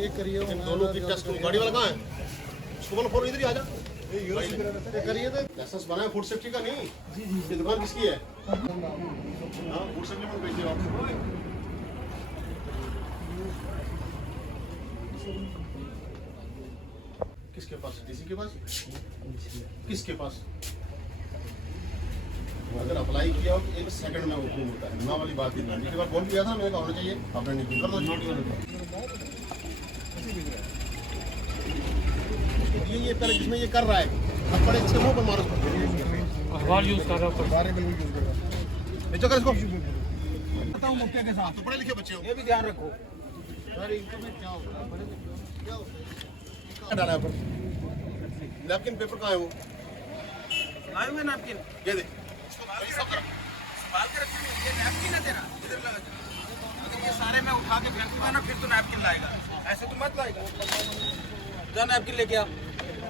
एक करिए इन दोनों की टेस्ट गाड़ी वाला कहाँ है? उसको बोलो फोन इधर ही आ जा। करिए तो लाइसेंस बना है फूड सेफ्टी का नहीं? ये दुकान किसकी है? हाँ फूड सेफ्टी में भेजिए आप। किसके पास? डीसी के पास? किसके पास? अगर अप्लाई किया हो तो 1 सेकंड में ओपनिंग होता है, ना वाली बात ही नहीं। एक बार फोन किया था मैंने कहा होना चाहिए, आपने नहीं कर दो नोट ये पहले जिसमें ये कर रहा है अब बड़े अच्छे मुंह पर मारो अखबार यूज कर रहा हूँ बारे में यूज कर रहा बेचो कर इसको बताऊं मुक्के के साथ तो पढ़े लिखे बच्चे हो ये भी ध्यान रखो। सर इनको में क्या होता है क्या होता है क्या डाला है पर नैपकिन पेपर कहाँ है वो आए हुए नैपकिन ये दे संभाल के रखिए ये नैपकिन है तेरा इधर लगा अगर ये सारे मैं उठा के फेंकूंगा ना फिर तो नैपकिन लाएगा ऐसे तो मत लाएगा जा नैपकिन लेके आओ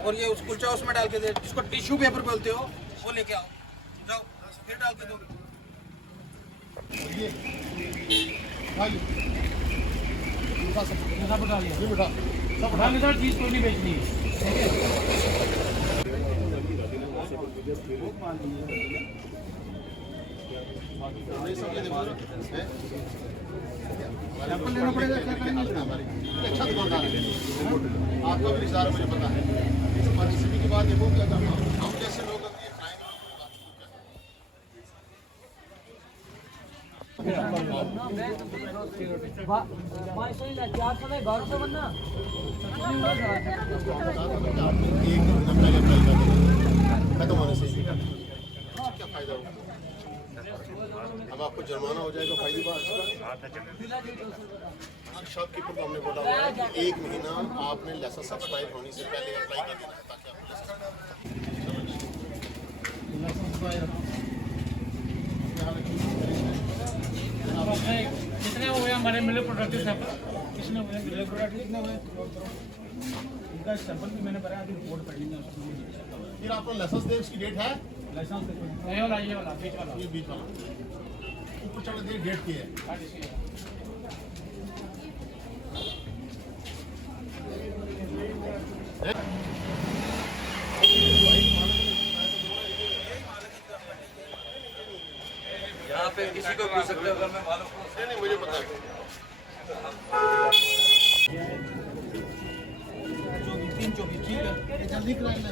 और ये उस कुलचा उसमें डाल के दे जिसको टिश्यू पेपर बोलते हो वो लेके आओ जाओ फिर डाल के दो ये भाई सब उठा लिया ये बेटा सब उठा लिया चीज तो नहीं बेचनी है लेना पड़ेगा अच्छा दुकानदार है आपका भी रिश्तेदार मुझे पता है पार्टिसिपेट की बात है वो क्या करना हम जैसे लोग ये खाएंगे खत्म होने से क्या फायदा होगा अब आपको जुर्माना हो जाएगा फायदे बात हर शॉपकीपर को हमने बोला हुआ है कि 1 महीना आपने लाइसेंस एक्सपायर होने से पहले अप्लाई कर देना है ताकि आपको कितने हुए हमारे मिले प्रोडक्टिव सैंपल कितने हुए मिले प्रोडक्टिव कितने हुए उनका सैंपल भी मैंने भरा अभी रिपोर्ट पेंडिंग है फिर आपका लाइसेंस दे उसकी डेट है लाइसेंस ये वाला बीच वाला ये बीच वाला ऊपर चढ़ दे डेट की है यहाँ पे किसी को पूछ सकते हो अगर मैं मालूम नहीं मुझे पता है जल्दी करा लेना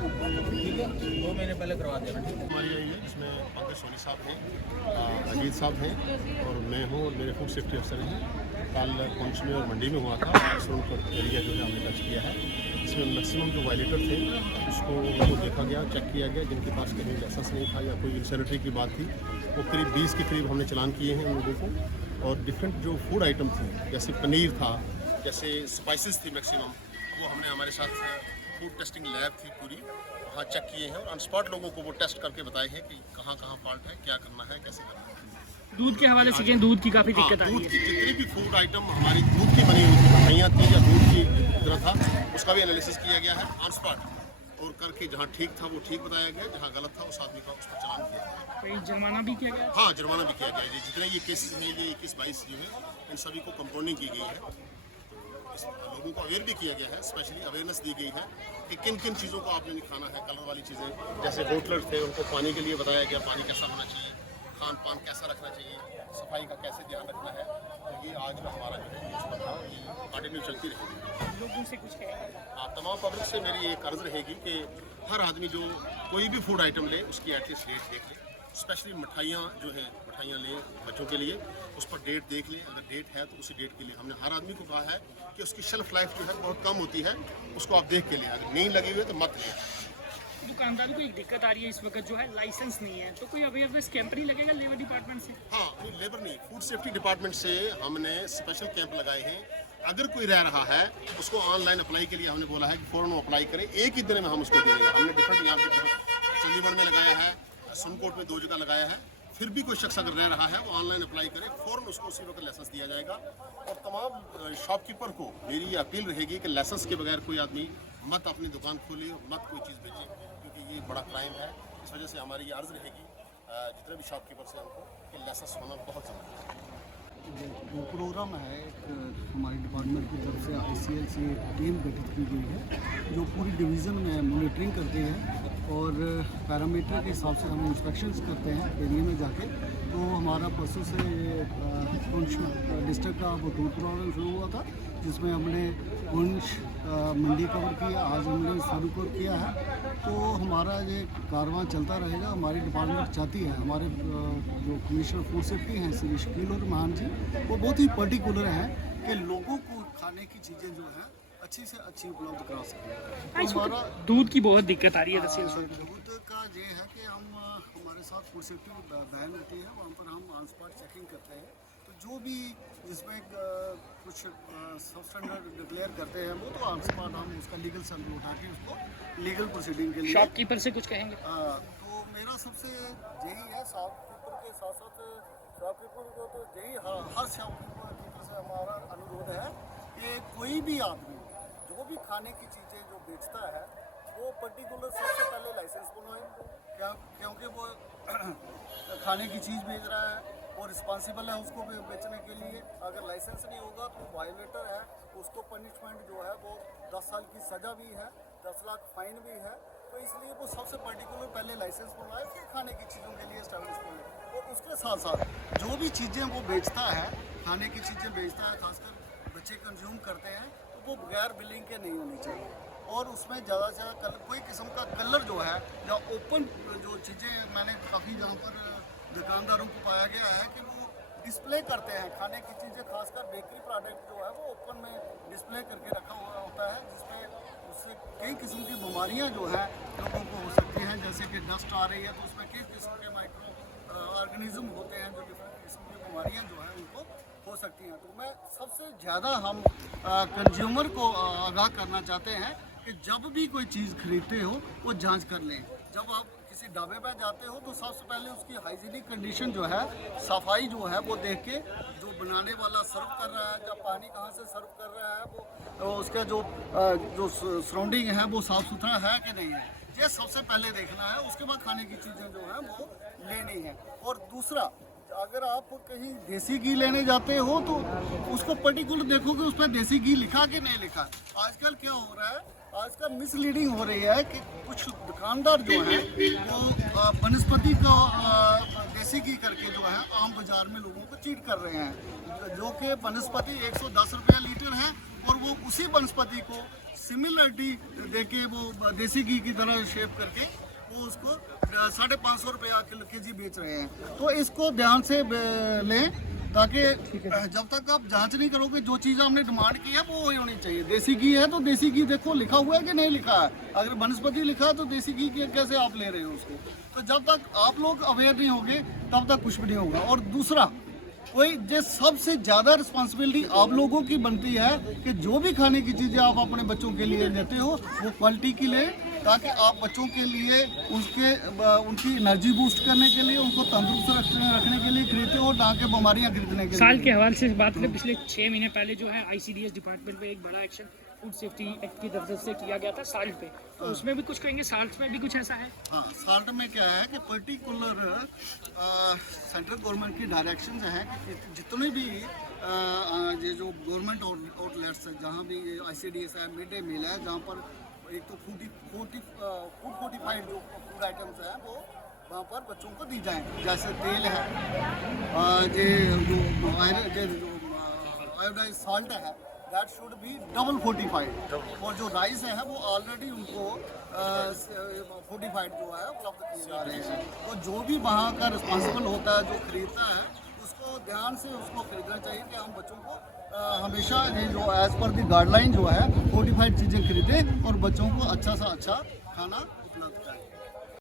ठीक है 2 महीने पहले करवा देना हमारी आई है जिसमें पंकज सोनी साहब हैं अजीत साहब हैं और मैं हूँ और मेरे फूड सेफ्टी अफसर हैं कल पुंछ में और मंडी में हुआ था सोनपुर एरिया जो है हमने टच किया है इसमें मैक्सिमम जो वायलेटर थे उसको देखा गया चेक किया गया जिनके पास कहीं लाइसेंस नहीं था या कोई इंसैनिटरी की बात थी वो करीब 20 के करीब हमने चलान किए हैं उन लोगों को और डिफरेंट जो फूड आइटम थी जैसे पनीर था जैसे स्पाइसेस थी मैक्सिमम वो हमने हमारे साथ फूड टेस्टिंग लैब थी पूरी वहाँ चेक किए हैं और ऑन स्पॉट लोगों को वो टेस्ट करके बताए हैं कि कहाँ कहाँ फॉल्ट है क्या करना है कैसे करना है दूध के हवाले से दूध की काफ़ी दिक्कत आ रही दूध है की जितनी भी फूड आइटम हमारी दूध की बनी हुई थी मिठाइयाँ थी या दूध की तरह था उसका भी एनालिसिस किया गया है ऑन स्पॉट और करके जहाँ ठीक था वो ठीक बताया गया जहाँ गलत था उस आदमी का उस पर चलान किया गया कोई जुर्माना भी किया गया हाँ जुर्माना भी किया गया है जितने ये केसेस हैं ये 21-22 जो है इन सभी को कंपाउंडिंग की गई है लोगों को अवेयर भी किया गया है स्पेशली अवेयरनेस दी गई है कि किन किन चीज़ों को आपने नहीं खाना है कलर वाली चीज़ें जैसे होटलर थे उनको पानी के लिए बताया गया पानी कैसा होना चाहिए खान पान कैसा रखना चाहिए सफाई का कैसे ध्यान रखना है तो ये आज का हमारा जो है न्यूज़ पर था ये कंटिन्यू चलती रहेगी लोगों से कुछ कहेगा तमाम पब्लिक से मेरी एक अर्ज़ रहेगी कि हर आदमी जो कोई भी फूड आइटम ले उसकी एटलीस्ट डेट देख ले स्पेशली मिठाइयाँ जो है मिठाइयाँ लें बच्चों के लिए उस पर डेट देख लें अगर डेट है तो उसी डेट के लिए हमने हर आदमी को कहा है कि उसकी शेल्फ लाइफ जो है बहुत कम होती है उसको आप देख के लें अगर नहीं लगी हुई है तो मत लें दुकानदारों को एक दिक्कत आ रही है इस वक्त जो है लाइसेंस नहीं है तो कोई अवेयरनेस कैंप नहीं लगेगा लेबर डिपार्टमेंट से हाँ नहीं लेबर नहीं फूड सेफ्टी डिपार्टमेंट से हमने स्पेशल कैंप लगाए हैं अगर कोई रह रहा है उसको ऑनलाइन अप्लाई के लिए हमने बोला है कि फ़ौरन अप्लाई करें एक ही दिन में हम उसको दे देंगे हमने डिफरेंट यहाँ पे चंडीगढ़ में लगाया है सुनकोट में 2 जगह लगाया है फिर भी कोई शख्स अगर रह रहा है वो ऑनलाइन अप्लाई करे फ़ौरन उसको उसी वक्त लाइसेंस दिया जाएगा और तमाम शॉपकीपर को मेरी ये अपील रहेगी कि लाइसेंस के बगैर कोई आदमी मत अपनी दुकान खोले मत कोई चीज़ बेचे क्योंकि ये बड़ा क्राइम है इस वजह से हमारी ये अर्ज़ रहेगी जितने भी शॉपकीपर हैं उनको कि लाइसेंस होना बहुत ज़रूरी है वो प्रोग्राम है एक हमारी डिपार्टमेंट की तरफ से ICL से एक टीम गठित की गई है जो पूरी डिवीज़न में मॉनिटरिंग करते हैं और पैरामीटर के हिसाब से हम इंस्पेक्शंस करते हैं एरिया में जाके। तो हमारा परसों से पुंछ डिस्ट्रिक्ट का वो टूर प्रोग्राम शुरू हुआ था जिसमें हमने पुंछ मंडी कवर किया, आज हमने सरुपुर किया है। तो हमारा ये कारवां चलता रहेगा। हमारी डिपार्टमेंट चाहती है, हमारे जो कमिश्नर फूड सेफ्टी हैं श्री शकील और मान जी, वो बहुत ही पर्टिकुलर हैं कि लोगों को खाने की चीज़ें जो हैं अच्छी से अच्छी उपलब्ध करा सकें। तो हमारा दूध की बहुत दिक्कत आ रही है दूध का ये है कि हम हमारे साथ फूड सेफ्टी वैन होती है, वहाँ पर हम ऑन स्पॉट चेकिंग करते हैं। तो जो भी जिसमें कुछ सब स्टैंडर्ड डिक्लेयर करते हैं वो तो ऑन स्पॉट हम उसका लीगल सैंपल उठा के उसको लीगल प्रोसीडिंग के लिए शॉपकीपर से कुछ कहेंगे। तो मेरा सबसे यही है शॉपकीपर के साथ साथ शॉपकीपर को तो यही हर शॉपकीपर से हमारा अनुरोध है कि कोई भी आदमी जो भी खाने की चीज़ें जो बेचता है वो पर्टिकुलर सबसे पहले लाइसेंस बनवाए, क्योंकि वो खाने की चीज़ बेच रहा है वो रिस्पॉन्सिबल है उसको बेचने के लिए। अगर लाइसेंस नहीं होगा तो वायोलेटर है, उसको पनिशमेंट जो है वो 10 साल की सज़ा भी है, 10 लाख फाइन भी है। तो इसलिए वो सबसे पर्टिकुलर पहले लाइसेंस बनवाए फिर खाने की चीज़ों के लिए एस्टैब्लिश करें। और उसके साथ साथ जो भी चीज़ें वो बेचता है, खाने की चीज़ें बेचता है, खासकर बच्चे कंज्यूम करते हैं, तो वो बगैर बिलिंग के नहीं होनी चाहिए। और उसमें ज़्यादा से ज़्यादा कोई किस्म का कलर जो है या ओपन जो चीज़ें मैंने काफ़ी जहाँ पर दुकानदारों को पाया गया है कि वो डिस्प्ले करते हैं खाने की चीज़ें, खासकर बेकरी प्रोडक्ट जो है वो ओपन में डिस्प्ले करके रखा हुआ होता है, जिसमें उससे कई किस्म की बीमारियां जो है लोगों को हो सकती हैं। जैसे कि डस्ट आ रही है तो उसमें कई किस्म के माइक्रो ऑर्गेनिज्म होते हैं जो डिफरेंट किस्म की बीमारियां जो हैं उनको हो सकती हैं। तो मैं सबसे ज़्यादा हम कंज्यूमर को आगाह करना चाहते हैं कि जब भी कोई चीज़ खरीदते हो वो जांच कर लें। जब आप किसी ढाबे पर जाते हो तो सबसे पहले उसकी हाइजीनिक कंडीशन जो है, सफाई जो है वो देख के, जो बनाने वाला सर्व कर रहा है, जब पानी कहाँ से सर्व कर रहा है वो उसका जो सराउंडिंग है वो साफ़ सुथरा है कि नहीं है, ये सबसे पहले देखना है। उसके बाद खाने की चीज़ें जो है वो लेनी है। और दूसरा, अगर आप कहीं देसी घी लेने जाते हो तो उसको पर्टिकुलर देखो कि उसमें देसी घी लिखा कि नहीं लिखा। आजकल क्या हो रहा है, आजकल मिसलीडिंग हो रही है कि कुछ दुकानदार जो हैं वो वनस्पति का देसी घी करके जो है आम बाज़ार में लोगों को चीट कर रहे हैं, जो कि वनस्पति 110 रुपये लीटर है और वो उसी वनस्पति को सिमिलरिटी देके वो देसी घी की तरह शेप करके वो उसको 550 रुपया केजी बेच रहे हैं। तो इसको ध्यान से लें, ताकि जब तक आप जांच नहीं करोगे जो चीज़ आपने डिमांड की है वो ही होनी चाहिए। देसी घी है तो देसी घी देखो लिखा हुआ है कि नहीं लिखा है। अगर वनस्पति लिखा है तो देसी घी कैसे आप ले रहे हो उसको। तो जब तक आप लोग अवेयर नहीं होंगे तब तक कुछ भी नहीं होगा। और दूसरा, कोई जो सबसे ज़्यादा रिस्पॉन्सिबिलिटी आप लोगों की बनती है कि जो भी खाने की चीज़ें आप अपने बच्चों के लिए लेते हो वो क्वालिटी की लें, ताकि आप बच्चों के लिए उनकी एनर्जी बूस्ट करने के लिए, उनको तंदुरुस्त रखने के लिए खरीदते हो, ना कि बीमारियाँ खरीदने के लिए। साल के हवाले से बात करें, पिछले 6 महीने पहले जो है ICDS डिपार्टमेंट में एक बड़ा एक्शन फूड सेफ्टी एक्ट की तरफ से किया गया था साल्ट पे, तो उसमें भी कुछ कहेंगे, साल्ट में भी कुछ ऐसा है? हाँ, साल्ट में क्या है कि पर्टिकुलर सेंट्रल गवर्नमेंट की डायरेक्शन है कि जितने भी ये जो गवर्नमेंट आउटलेट्स है, जहाँ भी ICDS है, मिड डे मील है, जहाँ पर एक तो फूड फोर्टिफाइड जो फूड आइटम्स हैं वो वहाँ पर बच्चों को दी जाएँ। जैसे तेल है, जो आयोडाइज साल्ट है, that should be double fortified. और जो राइस है वो ऑलरेडी उनको फोर्टिफाइड जो है उपलब्ध किए जा रहे हैं। तो जो भी वहाँ का रिस्पॉन्सिबल होता है, जो खरीदता है, उसको ध्यान से उसको खरीदना चाहिए कि हम बच्चों को हमेशा ये जो एज़ पर दी गाइडलाइन जो है फोर्टिफाइड चीज़ें खरीदें और बच्चों को अच्छा सा अच्छा खाना उपलब्ध करें।